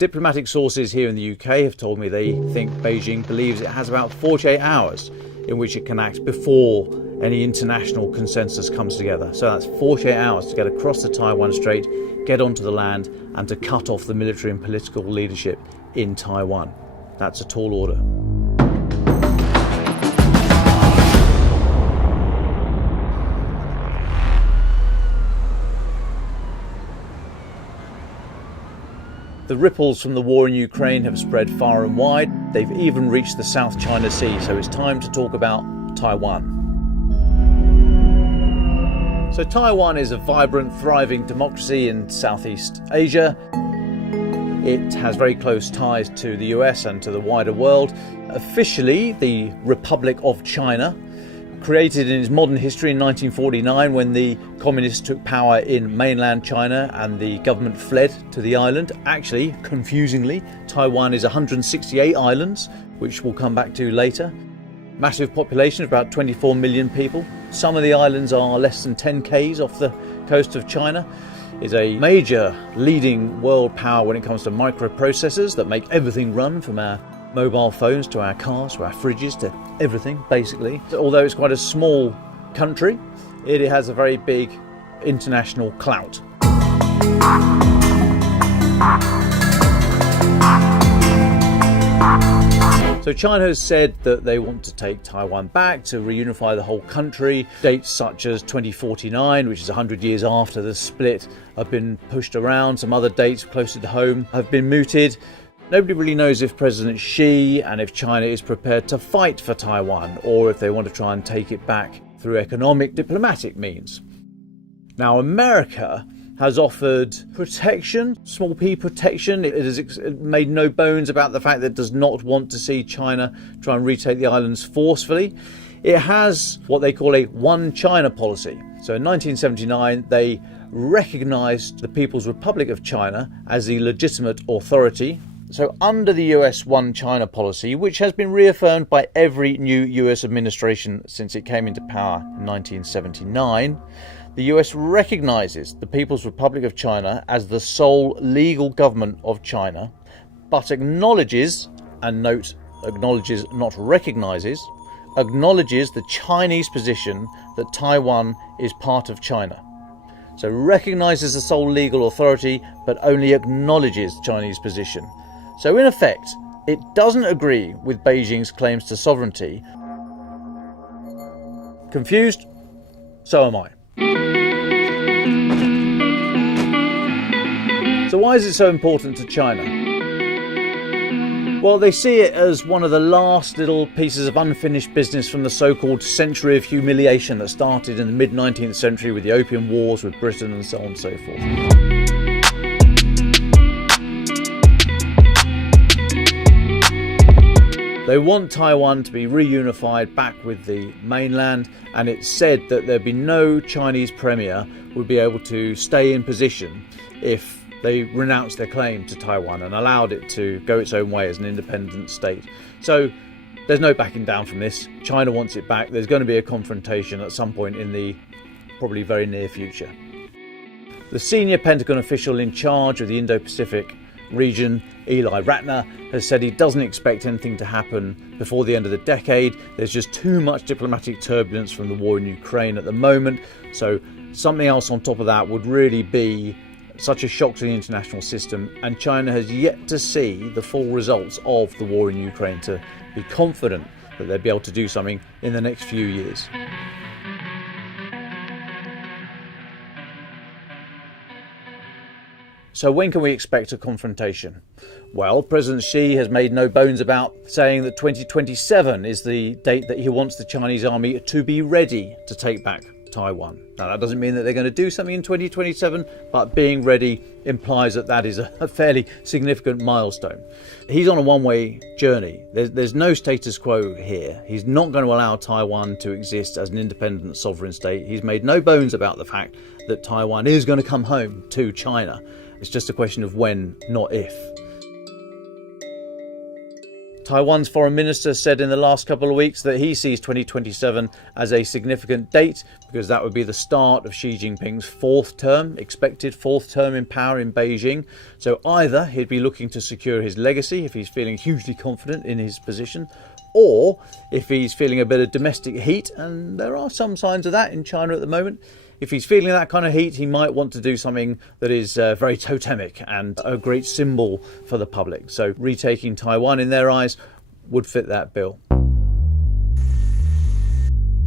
Diplomatic sources here in the UK have told me they think Beijing believes it has about 48 hours in which it can act before any international consensus comes together. So that's 48 hours to get across the Taiwan Strait, get onto the land, and to cut off the military and political leadership in Taiwan. That's a tall order. The ripples from the war in Ukraine have spread far and wide. They've even reached the South China Sea, so it's time to talk about Taiwan. So Taiwan is a vibrant, thriving democracy in Southeast Asia. It has very close ties to the US and to the wider world. Officially, the Republic of China, created in its modern history in 1949 when the communists took power in mainland China and the government fled to the island. Actually, confusingly, Taiwan is 168 islands, which we'll come back to later. Massive population, about 24 million people. Some of the islands are less than 10 k's off the coast of China. It's a major leading world power when it comes to microprocessors that make everything run, from our mobile phones to our cars to our fridges to everything, basically. Although it's quite a small country, it has a very big international clout. So China has said that they want to take Taiwan back, to reunify the whole country. Dates such as 2049, which is 100 years after the split, have been pushed around. Some other dates closer to home have been mooted. Nobody really knows if President Xi and if China is prepared to fight for Taiwan, or if they want to try and take it back through economic, diplomatic means. Now, America has offered protection, small p protection. It has made no bones about the fact that it does not want to see China try and retake the islands forcefully. It has what they call a one China policy. So in 1979, they recognized the People's Republic of China as the legitimate authority. So under the US One China policy, which has been reaffirmed by every new US administration since it came into power in 1979, the US recognises the People's Republic of China as the sole legal government of China, but acknowledges, and note, acknowledges, not recognises, acknowledges the Chinese position that Taiwan is part of China. So recognises the sole legal authority, but only acknowledges Chinese position. So in effect, it doesn't agree with Beijing's claims to sovereignty. Confused? So am I. So why is it so important to China? Well, they see it as one of the last little pieces of unfinished business from the so-called century of humiliation that started in the mid-19th century with the Opium Wars with Britain and so on and so forth. They want Taiwan to be reunified back with the mainland, and it's said that there'd be no Chinese premier would be able to stay in position if they renounced their claim to Taiwan and allowed it to go its own way as an independent state. So there's no backing down from this. China wants it back. There's going to be a confrontation at some point in the probably very near future. The senior Pentagon official in charge of the Indo-Pacific region, Eli Ratner, has said he doesn't expect anything to happen before the end of the decade. There's just too much diplomatic turbulence from the war in Ukraine at the moment. So something else on top of that would really be such a shock to the international system, and China has yet to see the full results of the war in Ukraine to be confident that they'll be able to do something in the next few years. So when can we expect a confrontation? Well, President Xi has made no bones about saying that 2027 is the date that he wants the Chinese army to be ready to take back Taiwan. Now, that doesn't mean that they're going to do something in 2027, but being ready implies that that is a fairly significant milestone. He's on a one-way journey. There's no status quo here. He's not going to allow Taiwan to exist as an independent sovereign state. He's made no bones about the fact that Taiwan is going to come home to China. It's just a question of when, not if. Taiwan's foreign minister said in the last couple of weeks that he sees 2027 as a significant date because that would be the start of Xi Jinping's expected fourth term in power in Beijing. So either he'd be looking to secure his legacy if he's feeling hugely confident in his position, or if he's feeling a bit of domestic heat, and there are some signs of that in China at the moment. If he's feeling that kind of heat, he might want to do something that is very totemic and a great symbol for the public. So retaking Taiwan, in their eyes, would fit that bill.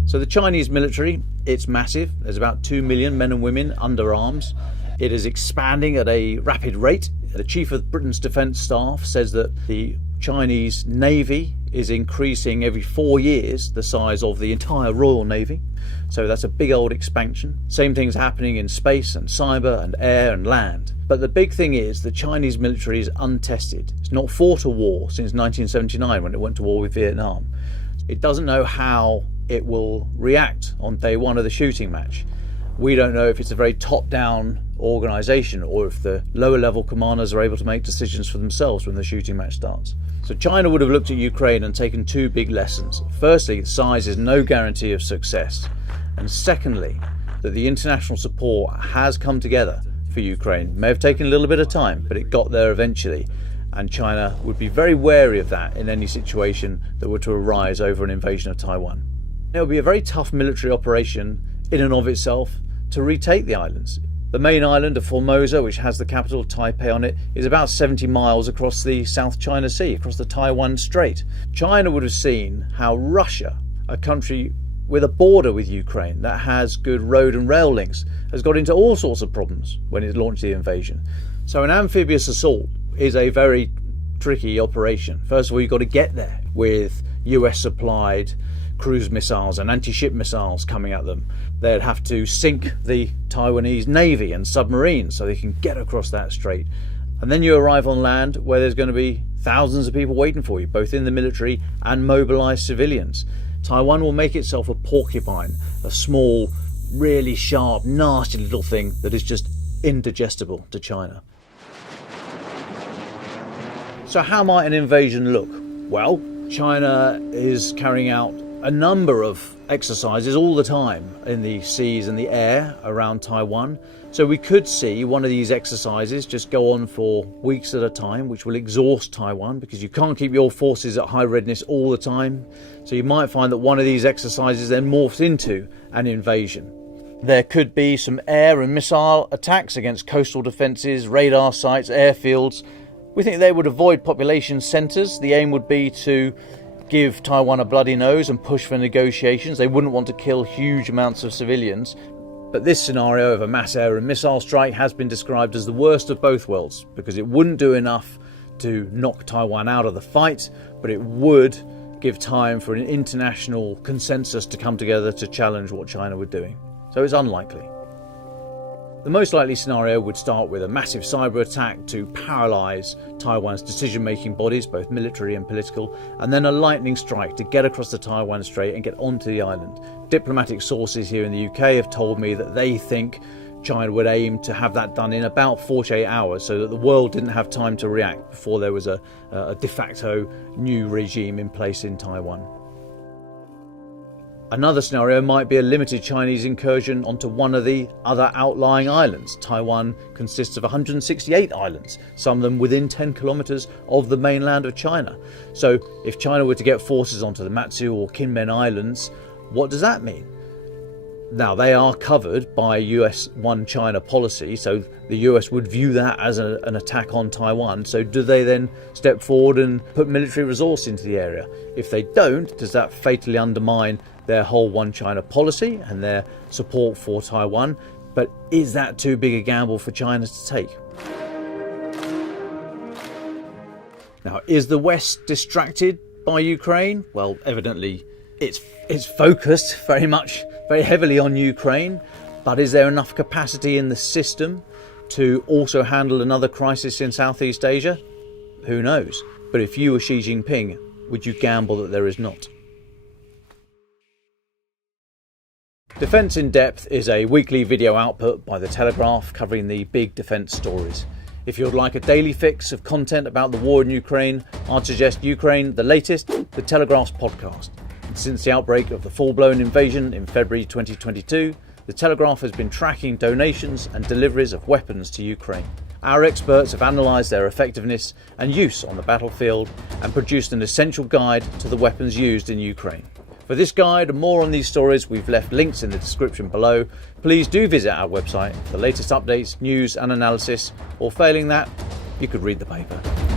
So the Chinese military, it's massive. There's about 2 million men and women under arms. It is expanding at a rapid rate. The Chief of Britain's Defence Staff says that the Chinese Navy is increasing every 4 years the size of the entire Royal Navy. So that's a big old expansion. Same thing's happening in space and cyber and air and land. But the big thing is the Chinese military is untested. It's not fought a war since 1979 when it went to war with Vietnam. It doesn't know how it will react on day one of the shooting match. We don't know if it's a very top-down organisation or if the lower level commanders are able to make decisions for themselves when the shooting match starts. So China would have looked at Ukraine and taken two big lessons. Firstly, size is no guarantee of success. And secondly, that the international support has come together for Ukraine. It may have taken a little bit of time, but it got there eventually. And China would be very wary of that in any situation that were to arise over an invasion of Taiwan. It would be a very tough military operation in and of itself to retake the islands. The main island of Formosa, which has the capital Taipei on it, is about 70 miles across the South China Sea, across the Taiwan Strait. China would have seen how Russia, a country with a border with Ukraine that has good road and rail links, has got into all sorts of problems when it launched the invasion. So an amphibious assault is a very tricky operation. First of all, you've got to get there with US supplied cruise missiles and anti-ship missiles coming at them. They'd have to sink the Taiwanese Navy and submarines so they can get across that strait. And then you arrive on land where there's going to be thousands of people waiting for you, both in the military and mobilized civilians. Taiwan will make itself a porcupine, a small, really sharp, nasty little thing that is just indigestible to China. So how might an invasion look? Well, China is carrying out a number of exercises all the time in the seas and the air around Taiwan. So we could see one of these exercises just go on for weeks at a time, which will exhaust Taiwan because you can't keep your forces at high readiness all the time. So you might find that one of these exercises then morphs into an invasion. There could be some air and missile attacks against coastal defences, radar sites, airfields. We think they would avoid population centres. The aim would be to give Taiwan a bloody nose and push for negotiations. They wouldn't want to kill huge amounts of civilians. But this scenario of a mass air and missile strike has been described as the worst of both worlds because it wouldn't do enough to knock Taiwan out of the fight, but it would give time for an international consensus to come together to challenge what China were doing. So it's unlikely. The most likely scenario would start with a massive cyber attack to paralyse Taiwan's decision-making bodies, both military and political, and then a lightning strike to get across the Taiwan Strait and get onto the island. Diplomatic sources here in the UK have told me that they think China would aim to have that done in about 48 hours so that the world didn't have time to react before there was a de facto new regime in place in Taiwan. Another scenario might be a limited Chinese incursion onto one of the other outlying islands. Taiwan consists of 168 islands, some of them within 10 kilometres of the mainland of China. So if China were to get forces onto the Matsu or Kinmen Islands, what does that mean? Now, they are covered by US One China policy, so the US would view that as an attack on Taiwan. So do they then step forward and put military resource into the area? If they don't, does that fatally undermine their whole One China policy and their support for Taiwan? But is that too big a gamble for China to take? Now, is the West distracted by Ukraine? Well, evidently it's focused very heavily on Ukraine, but is there enough capacity in the system to also handle another crisis in Southeast Asia? Who knows? But if you were Xi Jinping, would you gamble that there is not? Defence in Depth is a weekly video output by The Telegraph covering the big defence stories. If you'd like a daily fix of content about the war in Ukraine, I'd suggest Ukraine, the latest, the Telegraph's podcast. And since the outbreak of the full-blown invasion in February 2022, the Telegraph has been tracking donations and deliveries of weapons to Ukraine. Our experts have analysed their effectiveness and use on the battlefield and produced an essential guide to the weapons used in Ukraine. For this guide and more on these stories, we've left links in the description below. Please do visit our website for the latest updates, news and analysis, or failing that, you could read the paper.